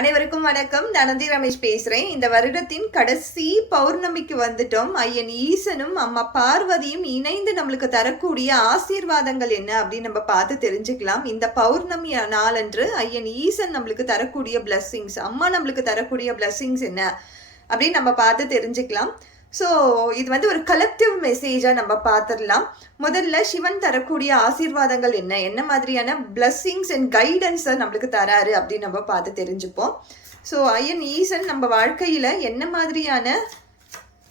அனைவருக்கும் வணக்கம். தனந்தி ரமேஷ் பேசுறேன். இந்த வருடத்தின் கடைசி பௌர்ணமிக்கு வந்துட்டோம். ஐயன் ஈசனும் அம்மா பார்வதியும் இணைந்து நம்மளுக்கு தரக்கூடிய ஆசீர்வாதங்கள் என்ன அப்படின்னு நம்ம பார்த்து தெரிஞ்சுக்கலாம். இந்த பௌர்ணமி நாளன்று ஐயன் ஈசன் நம்மளுக்கு தரக்கூடிய பிளஸ்ஸிங்ஸ் அம்மா நம்மளுக்கு தரக்கூடிய பிளஸ்ஸிங்ஸ் என்ன அப்படின்னு நம்ம பார்த்து தெரிஞ்சுக்கலாம். ஸோ இது வந்து ஒரு கலெக்டிவ் மெசேஜாக நம்ம பார்த்துடலாம். முதல்ல சிவன் தரக்கூடிய ஆசீர்வாதங்கள் என்ன? என்ன மாதிரியான பிளஸ்ஸிங்ஸ் அண்ட் கைடன்ஸை நம்மளுக்கு தராரு அப்படின்னு நம்ம பார்த்து தெரிஞ்சுப்போம். ஸோ ஐயன் ஈசன் நம்ம வாழ்க்கையில் என்ன மாதிரியான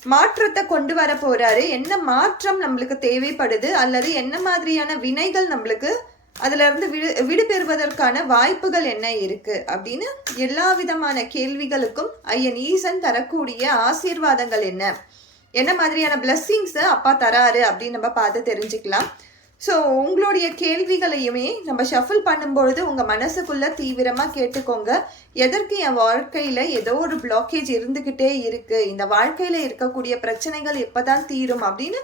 மாற்றத்தை கொண்டு வர போகிறாரு என்ன மாற்றம் நம்மளுக்கு தேவைப்படுது? அல்லது என்ன மாதிரியான வினைகள் நம்மளுக்கு அதிலிருந்து விடு விடுபெறுவதற்கான வாய்ப்புகள் என்ன இருக்குது அப்படின்னு எல்லா விதமான கேள்விகளுக்கும் ஐயன் ஈசன் தரக்கூடிய ஆசீர்வாதங்கள் என்ன? என்ன மாதிரியான பிளஸ்ஸிங்ஸை அப்பா தராரு அப்படின்னு நம்ம பார்த்து தெரிஞ்சுக்கலாம். ஸோ உங்களுடைய கேள்விகளையுமே நம்ம ஷஃபிள் பண்ணும்பொழுது உங்கள் மனசுக்குள்ளே தீவிரமாக கேட்டுக்கோங்க. எதற்கு என் வாழ்க்கையில் ஏதோ ஒரு பிளாக்கேஜ் இருந்துக்கிட்டே இருக்குது இந்த வாழ்க்கையில் இருக்கக்கூடிய பிரச்சனைகள் எப்போ தான் தீரும் அப்படின்னு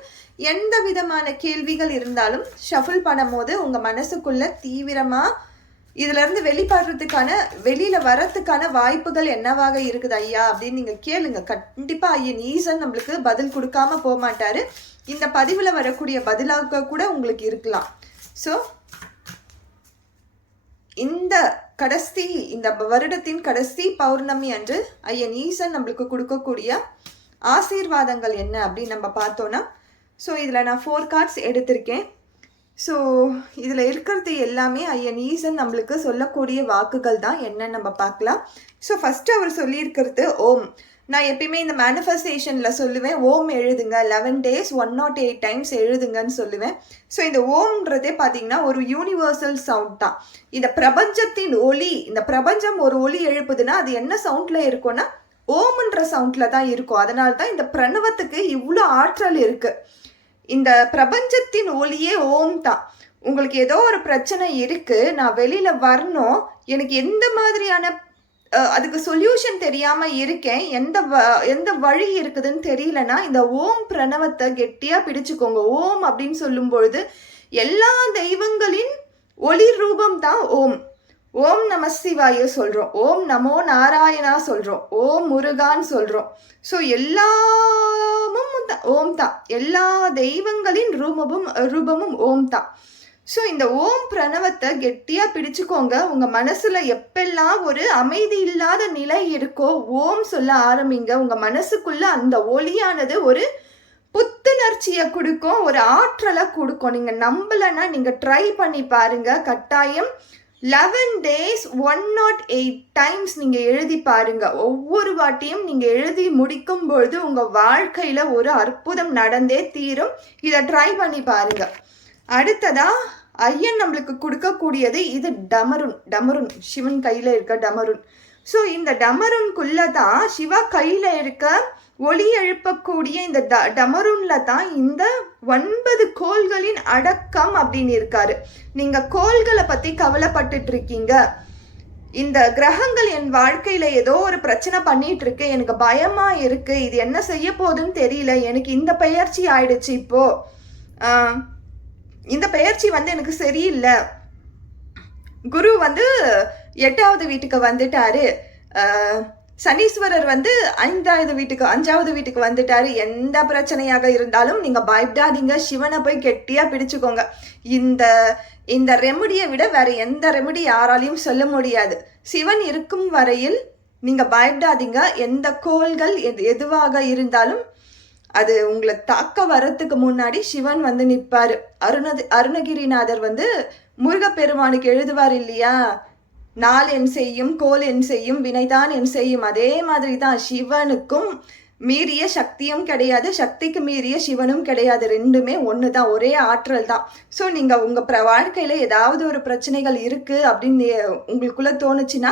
எந்த விதமான கேள்விகள் இருந்தாலும் ஷஃபிள் பண்ணும்போது உங்கள் மனசுக்குள்ளே தீவிரமாக இதுலேருந்து வெளிப்படுறதுக்கான வெளியில் வரத்துக்கான வாய்ப்புகள் என்னவாக இருக்குது ஐயா அப்படின்னு நீங்கள் கேளுங்க. கண்டிப்பாக ஐயன் ஈசன் நம்மளுக்கு பதில் கொடுக்காம போக மாட்டாரு இந்த பதிவில் வரக்கூடிய பதிலாக கூட உங்களுக்கு இருக்கலாம். ஸோ இந்த கடைசி இந்த வருடத்தின் கடைசி பௌர்ணமி அன்று ஐயன் ஈசன் நம்மளுக்கு கொடுக்கக்கூடிய ஆசீர்வாதங்கள் என்ன அப்படின்னு நம்ம பார்த்தோன்னா ஸோ இதில் நான் ஃபோர் கார்ட்ஸ் எடுத்திருக்கேன். ஸோ இதில் இருக்கிறது எல்லாமே ஐயன் ஈசன் நம்மளுக்கு சொல்லக்கூடிய வாக்குகள் தான் என்னன்னு நம்ம பார்க்கலாம். ஸோ ஃபஸ்ட்டு அவர் சொல்லியிருக்கிறது ஓம். நான் எப்பயுமே இந்த மேனிஃபெஸ்டேஷனில் சொல்லுவேன் ஓம் எழுதுங்க. Eleven days one naught eight times எழுதுங்கன்னு சொல்லுவேன். ஸோ இந்த ஓம்ன்றதே பார்த்தீங்கன்னா ஒரு யூனிவர்சல் சவுண்ட் தான். இந்த பிரபஞ்சத்தின் ஒலி இந்த பிரபஞ்சம் ஒரு ஒலி எழுப்புதுன்னா அது என்ன சவுண்டில் இருக்கும்னா ஓம்ன்ற சவுண்டில் தான் இருக்கும். அதனால தான் இந்த பிரணவத்துக்கு இவ்வளோ ஆற்றல் இருக்குது இந்த பிரபஞ்சத்தின் ஒலியே ஓம் தான். உங்களுக்கு ஏதோ ஒரு பிரச்சனை இருக்குது நான் வெளியில் வரணும் எனக்கு எந்த மாதிரியான அதுக்கு சொல்யூஷன் தெரியாம இருக்கேன். எந்த வ- எந்த வழி இருக்குதுன்னு தெரியலனா இந்த ஓம் பிரணவத்தை கெட்டியா பிடிச்சுக்கோங்க. ஓம் அப்படின்னு சொல்லும் பொழுது எல்லா தெய்வங்களின் ஒளி ரூபம் தான் ஓம். ஓம் நம சிவாய சொல்றோம். ஓம் நமோ நாராயணா சொல்றோம். ஓம் முருகான்னு சொல்றோம். ஸோ எல்லாமும் தான் ஓம் தான். எல்லா தெய்வங்களின் ரூபமும் ரூபமும் ஓம் தான். ஸோ இந்த ஓம் பிரணவத்தை கெட்டியாக பிடிச்சுக்கோங்க. உங்கள் மனசில் எப்பெல்லாம் ஒரு அமைதி இல்லாத நிலை இருக்கோ ஓம் சொல்ல ஆரம்பிங்க. உங்கள் மனசுக்குள்ளே அந்த ஒளியானது ஒரு புத்துணர்ச்சியை கொடுக்கும் ஒரு ஆற்றலை கொடுக்கும். நீங்கள் நம்பலைன்னா நீங்கள் ட்ரை பண்ணி பாருங்க. கட்டாயம் eleven days one naught eight times நீங்கள் எழுதி பாருங்கள் ஒவ்வொரு வாட்டியும் நீங்கள் எழுதி முடிக்கும் பொழுது உங்கள் வாழ்க்கையில் ஒரு அற்புதம் நடந்தே தீரும். இதை ட்ரை பண்ணி பாருங்கள் அடுத்ததா ஐயன் நம்மளுக்கு கொடுக்கக்கூடியது இது டமருன் டமருன் சிவன் கையில் இருக்க டமருன். ஸோ இந்த டமருன்குள்ள தான் சிவா கையில் இருக்க ஒளி எழுப்பக்கூடிய இந்த ட டமருன்ல தான் இந்த ஒன்பது கோள்களின் அடக்கம் அப்படின்னு இருக்காரு. நீங்க கோள்களை பத்தி கவலைப்பட்டுட்டு இருக்கீங்க இந்த கிரகங்கள் என் வாழ்க்கையில ஏதோ ஒரு பிரச்சனை பண்ணிட்டு இருக்கு எனக்கு பயமா இருக்கு இது என்ன செய்ய போகுதுன்னு தெரியல எனக்கு இந்த பெயர்ச்சி ஆயிடுச்சு இப்போ. ஆஹ், இந்த பயிற்சி வந்து எனக்கு சரியில்லை. குரு வந்து எட்டாவது வீட்டுக்கு வந்துட்டாரு. சனீஸ்வரர் வந்து ஐந்தாவது வீட்டுக்கு அஞ்சாவது வீட்டுக்கு வந்துட்டாரு. எந்த பிரச்சனையாக இருந்தாலும் நீங்க பயப்படாதீங்க. சிவனை போய் கெட்டியா பிடிச்சுக்கோங்க. இந்த இந்த ரெமடியை விட வேற எந்த ரெமடி யாராலையும் சொல்ல முடியாது. சிவன் இருக்கும் வரையில் நீங்க பயப்படாதீங்க. எந்த கோள்கள் எது எதுவாக இருந்தாலும் அது உங்களை தாக்க வரத்துக்கு முன்னாடி சிவன் வந்து நிற்பாரு அருணதி அருணகிரிநாதர் வந்து முருகப்பெருமானுக்கு எழுதுவார் இல்லையா? நாள் என் செய்யும் கோல் என் செய்யும் வினைதான் என் செய்யும். அதே மாதிரி தான் சிவனுக்கும் மீறிய சக்தியும் கிடையாது சக்திக்கு மீறிய சிவனும் கிடையாது. ரெண்டுமே ஒன்று தான் ஒரே ஆற்றல் தான் ஸோ நீங்கள் உங்கள் பிர வாழ்க்கையில் ஏதாவது ஒரு பிரச்சனைகள் இருக்குது அப்படின்னு உங்களுக்குள்ளே தோணுச்சுன்னா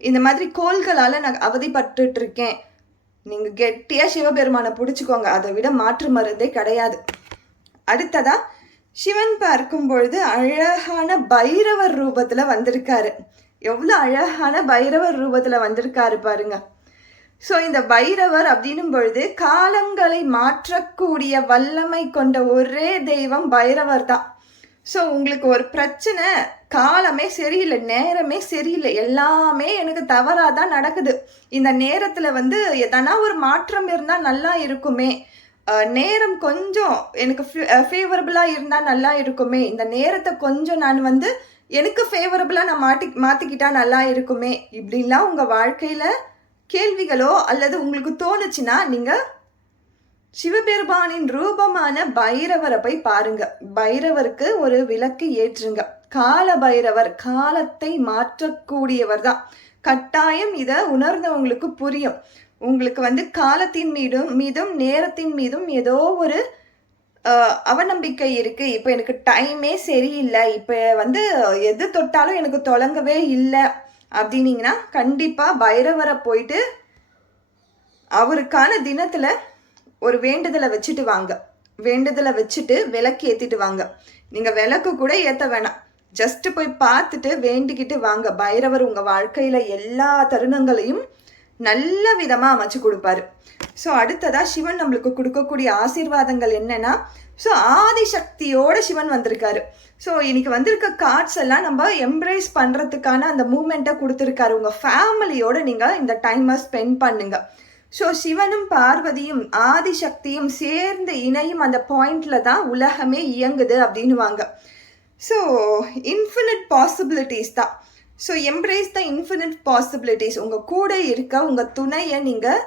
இந்த மாதிரி கோள்களால் நான் அவதிப்பட்டுருக்கேன் நீங்கள் கெட்டியாக சிவபெருமானை பிடிச்சிக்கோங்க. அதை விட மாற்று மருந்தே கிடையாது. அடுத்ததா சிவன் பார்க்கும் பொழுது அழகான பைரவர் ரூபத்தில் வந்திருக்காரு. எவ்வளோ அழகான பைரவர் ரூபத்தில் வந்திருக்காரு பாருங்க. ஸோ இந்த பைரவர் அப்படின்னும் பொழுது காலங்களை மாற்றக்கூடிய வல்லமை கொண்ட ஒரே தெய்வம் பைரவர் தான். ஸோ உங்களுக்கு ஒரு பிரச்சனை காலமே சரியில்லை நேரமே சரியில்லை. எல்லாமே எனக்கு தவறாக தான் நடக்குது. இந்த நேரத்தில் வந்து எதனா ஒரு மாற்றம் இருந்தால் நல்லா இருக்குமே. நேரம் கொஞ்சம் எனக்கு ஃபேவரபுளாக இருந்தால் நல்லா இருக்குமே. இந்த நேரத்தை கொஞ்சம் நான் வந்து எனக்கு ஃபேவரபுளாக நான் மாட்டி மாற்றிக்கிட்டா நல்லா இருக்குமே. இப்படிலாம் உங்கள் வாழ்க்கையில் கேள்விகளோ அல்லது உங்களுக்கு தோணுச்சுன்னா நீங்கள் சிவபெருமானின் ரூபமான பைரவரை போய் பாருங்க. பைரவருக்கு ஒரு விளக்கு ஏற்றுங்க. கால பைரவர் காலத்தை மாற்றக்கூடியவர் தான் கட்டாயம் இதை உணர்ந்தவங்களுக்கு புரியும். உங்களுக்கு வந்து காலத்தின் மீதும் மீதும் நேரத்தின் மீதும் ஏதோ ஒரு அவநம்பிக்கை இருக்கு. இப்போ எனக்கு டைமே சரியில்லை. இப்போ வந்து எது தொட்டாலும் எனக்கு தொடங்கவே இல்லை. அப்படின்னீங்கன்னா கண்டிப்பா பைரவரை போயிட்டு அவருக்கான தினத்துல ஒரு வேண்டுதலை வச்சுட்டு வாங்க. வேண்டுதலை வச்சுட்டு விளக்கு ஏத்திட்டு வாங்க. நீங்க விளக்கு கூட ஏத்த வேணாம். ஜஸ்ட் போய் பார்த்துட்டு வேண்டிக்கிட்டு வாங்க. பைரவர் உங்கள் வாழ்க்கையில் எல்லா தருணங்களையும் நல்ல விதமாக அமைச்சு கொடுப்பாரு. ஸோ அடுத்ததாக சிவன் நம்மளுக்கு கொடுக்கக்கூடிய ஆசீர்வாதங்கள் என்னென்னா ஸோ ஆதிசக்தியோட சிவன் வந்திருக்காரு. ஸோ இன்னைக்கு வந்திருக்க கார்ட்ஸ் எல்லாம் நம்ம எம்ப்ரேஸ் பண்ணுறதுக்கான அந்த மூமெண்ட்டை கொடுத்துருக்காரு. உங்கள் ஃபேமிலியோட நீங்கள் இந்த டைமை ஸ்பெண்ட் பண்ணுங்க. ஸோ சிவனும் பார்வதியும் ஆதிசக்தியும் சேர்ந்து இணையும் அந்த பாயிண்ட்ல தான் உலகமே இயங்குது அப்படின்னுவாங்க. ஸோ இன்ஃபினிட் பாசிபிலிட்டிஸ் தான். So embrace the infinite possibilities உங்கள் கூட இருக்க உங்கள் துணையை நீங்கள்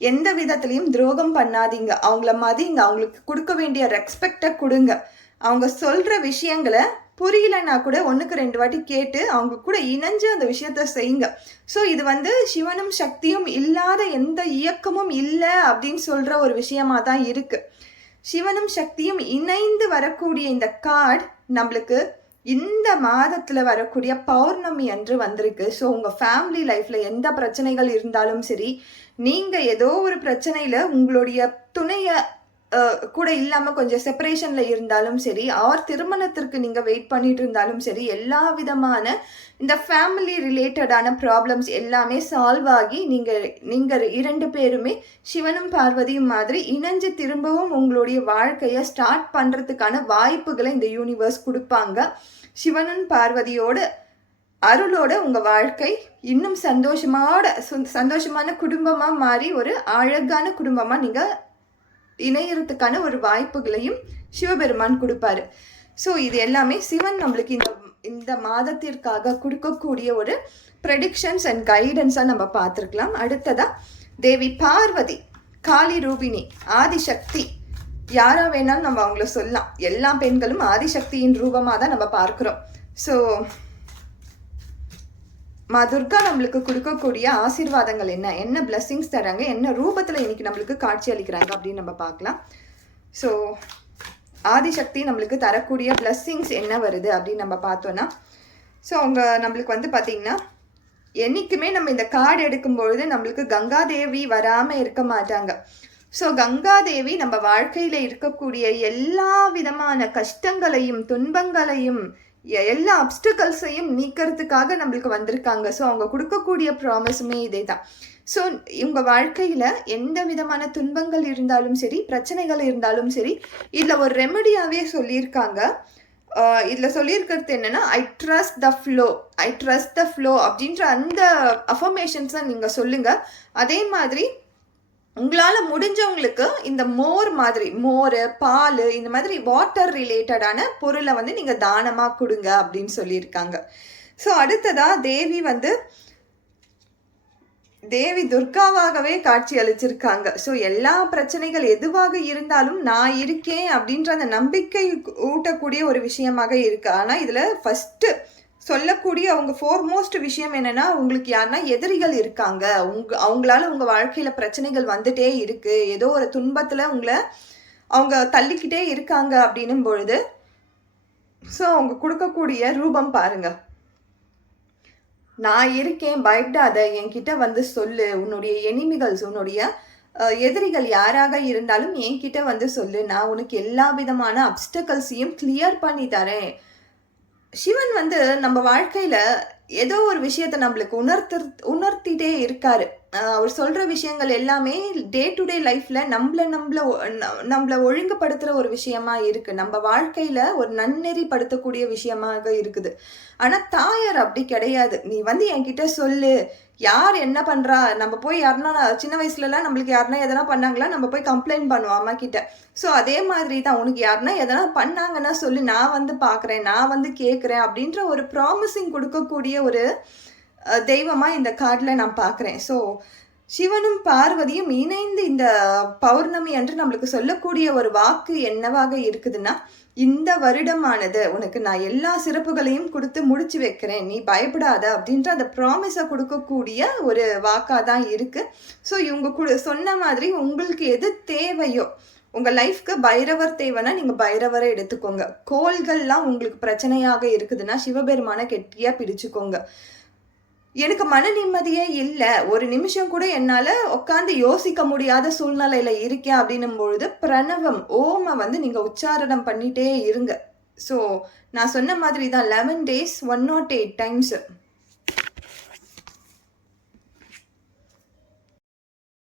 எந்த விதத்துலையும் துரோகம் பண்ணாதீங்க. அவங்கள மதிங்க. அவங்களுக்கு கொடுக்க வேண்டிய ரெஸ்பெக்டை கொடுங்க. அவங்க சொல்கிற விஷயங்களை புரியலன்னா கூட ஒன்றுக்கு ரெண்டு வாட்டி கேட்டு அவங்க கூட இணைஞ்சு அந்த விஷயத்த செய்யுங்க. ஸோ இது வந்து சிவனும் சக்தியும் இல்லாத எந்த இயக்கமும் இல்லை அப்படின்னு சொல்கிற ஒரு விஷயமாக தான் இருக்குது சிவனும் சக்தியும் இணைந்து வரக்கூடிய இந்த கார்டு நம்மளுக்கு இந்த மாதத்தில் வரக்கூடிய பௌர்ணமி அன்று வந்திருக்கு. ஸோ உங்கள் ஃபேமிலி லைஃப்பில் எந்த பிரச்சனைகள் இருந்தாலும் சரி நீங்கள் ஏதோ ஒரு பிரச்சனையில் உங்களுடைய துணையை கூட இல்லாம கொஞ்சம் செப்பரேஷன்ல இருந்தாலும் சரி ஆர் திருமணத்திற்கு நீங்க வெயிட் பண்ணிட்டு இருந்தாலும் சரி எல்லா விதமான இந்த ஃபேமிலி ரிலேட்டடான ப்ராப்ளம்ஸ் எல்லாமே சால்வ் ஆகி நீங்க நீங்க இரண்டு பேருமே சிவனும் பார்வதியும் மாதிரி இணைஞ்சு திரும்பவும் உங்களுடைய வாழ்க்கையை ஸ்டார்ட் பண்றதுக்கான வாய்ப்புகளை இந்த யூனிவர்ஸ் கொடுப்பாங்க. சிவனும் பார்வதியோட அருளோட உங்க வாழ்க்கை இன்னும் சந்தோஷமான சந்தோஷமான குடும்பமா மாறி ஒரு அழகான குடும்பமா நீங்க இணையறதுக்கான ஒரு வாய்ப்புகளையும் சிவபெருமான் கொடுப்பாரு. ஸோ இது எல்லாமே சிவன் நம்மளுக்கு இந்த இந்த மாதத்திற்காக கொடுக்கக்கூடிய ஒரு ப்ரெடிக்ஷன்ஸ் அண்ட் கைடன்ஸாக நம்ம பார்த்துருக்கலாம். அடுத்ததா தேவி பார்வதி காளி ரூபிணி ஆதிசக்தி. யாராக வேணாலும் நம்ம அவங்கள சொல்லலாம். எல்லா பெண்களும் ஆதிசக்தியின் ரூபமாக தான் நம்ம பார்க்குறோம். ஸோ மா துர்கா நம்மளுக்கு கொடுக்கக்கூடிய ஆசீர்வாதங்கள் என்ன? என்ன blessings தராங்க? என்ன ரூபத்தில் இன்னைக்கு நம்மளுக்கு காட்சி அளிக்கிறாங்க அப்படின்னு நம்ம பார்க்கலாம். ஸோ ஆதிசக்தி நம்மளுக்கு தரக்கூடிய blessings என்ன வருது அப்படின்னு நம்ம பார்த்தோன்னா ஸோ அவங்க நம்மளுக்கு வந்து பார்த்தீங்கன்னா என்னைக்குமே நம்ம இந்த கார்டு எடுக்கும் பொழுது நம்மளுக்கு கங்காதேவி வராமல் இருக்க மாட்டாங்க. ஸோ கங்காதேவி நம்ம வாழ்க்கையில் இருக்கக்கூடிய எல்லா விதமான கஷ்டங்களையும் துன்பங்களையும் எல்லா அப்டக்கல்ஸையும் நீக்கிறதுக்காக நம்மளுக்கு வந்திருக்காங்க. ஸோ அவங்க கொடுக்கக்கூடிய ப்ராமிஸுமே இதே தான் ஸோ இவங்க வாழ்க்கையில் எந்த விதமான துன்பங்கள் இருந்தாலும் சரி பிரச்சனைகள் இருந்தாலும் சரி இதில் ஒரு ரெமடியாகவே சொல்லியிருக்காங்க. இதில் சொல்லியிருக்கிறது என்னென்னா I trust the flow I trust the flow அப்படின்ற அந்த அஃபர்மேஷன்ஸை நீங்கள் சொல்லுங்கள் அதே மாதிரி உங்களால் முடிஞ்சவங்களுக்கு இந்த மோர் மாதிரி மோர் பால் இந்த மாதிரி வாட்டர் ரிலேட்டடான பொருளை வந்து நீங்கள் தானமாக கொடுங்க அப்படின்னு சொல்லியிருக்காங்க. ஸோ அடுத்ததாக தேவி வந்து தேவி துர்காவாகவே காட்சி அளிச்சிருக்காங்க. ஸோ எல்லா பிரச்சனைகள் எதுவாக இருந்தாலும் நான் இருக்கேன் அப்படின்ற அந்த நம்பிக்கை ஊட்டக்கூடிய ஒரு விஷயமாக இருக்கு. ஆனால் இதில் ஃபஸ்ட்டு சொல்லக்கூடிய அவங்க ஃபோர்மோஸ்ட் விஷயம் என்னன்னா உங்களுக்கு யாருன்னா எதிரிகள் இருக்காங்க. உங்க அவங்களால உங்க வாழ்க்கையில பிரச்சனைகள் வந்துட்டே இருக்கு. ஏதோ ஒரு துன்பத்துல உங்களை அவங்க தள்ளிக்கிட்டே இருக்காங்க அப்படின்னும் பொழுது ஸோ அவங்க கொடுக்கக்கூடிய ரூபம் பாருங்க. நான் இருக்கேன் பயப்படாத என்கிட்ட வந்து சொல்லு. உன்னுடைய எனிமிகள்ஸ் உன்னுடைய எதிரிகள் யாராக இருந்தாலும் என்கிட்ட வந்து சொல்லு. நான் உனக்கு எல்லா விதமான அப்டக்கல்ஸையும் கிளியர் பண்ணி தரேன். சிவன் வந்து நம்ம வாழ்க்கையில ஏதோ ஒரு விஷயத்த நம்மளுக்கு உணர்த்து உணர்த்திட்டே இருக்காரு. அவர் சொல்ற விஷயங்கள் எல்லாமே டே டு டே லைஃப்ல நம்மள நம்மள நம்மள ஒழுங்குபடுத்துற ஒரு விஷயமா இருக்கு. நம்ம வாழ்க்கையில ஒரு நன்னெறிப்படுத்தக்கூடிய விஷயமாக இருக்குது. ஆனா தாயார் அப்படி கிடையாது. நீ வந்து என்கிட்ட சொல்லு யார் என்ன பண்ணுறா நம்ம போய் யாருன்னா சின்ன வயசுலலாம் நம்மளுக்கு யாருன்னா எதனா பண்ணாங்களா? நம்ம போய் கம்ப்ளைண்ட் பண்ணுவோம் அம்மா கிட்ட. ஸோ அதே மாதிரி தான் உனக்கு யாருன்னா எதனா பண்ணாங்கன்னா சொல்லி நான் வந்து பார்க்குறேன் நான் வந்து கேட்குறேன் அப்படின்ற ஒரு ப்ராமிசிங் கொடுக்கக்கூடிய ஒரு தெய்வமாக இந்த கார்டில் நான் பார்க்குறேன் ஸோ சிவனும் பார்வதியும் இணைந்து இந்த பௌர்ணமி என்று நம்மளுக்கு சொல்லக்கூடிய ஒரு வாக்கு என்னவாக இருக்குதுன்னா இந்த வருடமானது உனக்கு நான் எல்லா சிறப்புகளையும் கொடுத்து முடிச்சு வைக்கிறேன் நீ பயப்படாத அப்படின்ற அந்த ப்ராமிஸை கொடுக்கக்கூடிய ஒரு வாக்காக தான் இருக்குது ஸோ இவங்க கு சொன்ன மாதிரி உங்களுக்கு எது தேவையோ உங்கள் லைஃப்க்கு பைரவர் தேவைன்னா நீங்கள் பைரவரை எடுத்துக்கோங்க. கோள்கள்லாம் உங்களுக்கு பிரச்சனையாக இருக்குதுன்னா சிவபெருமானை கெட்டியாக பிடிச்சுக்கோங்க. எனக்கு மன நிம்மதியே இல்லை. ஒரு நிமிஷம் கூட என்னால் உட்காந்து யோசிக்க முடியாத சூழ்நிலையில் இருக்கேன் அப்படின்னும் பொழுது பிரணவம் ஓமை வந்து நீங்கள் உச்சாரணம் பண்ணிட்டே இருங்க. ஸோ நான் சொன்ன மாதிரி தான் eleven days one naught eight times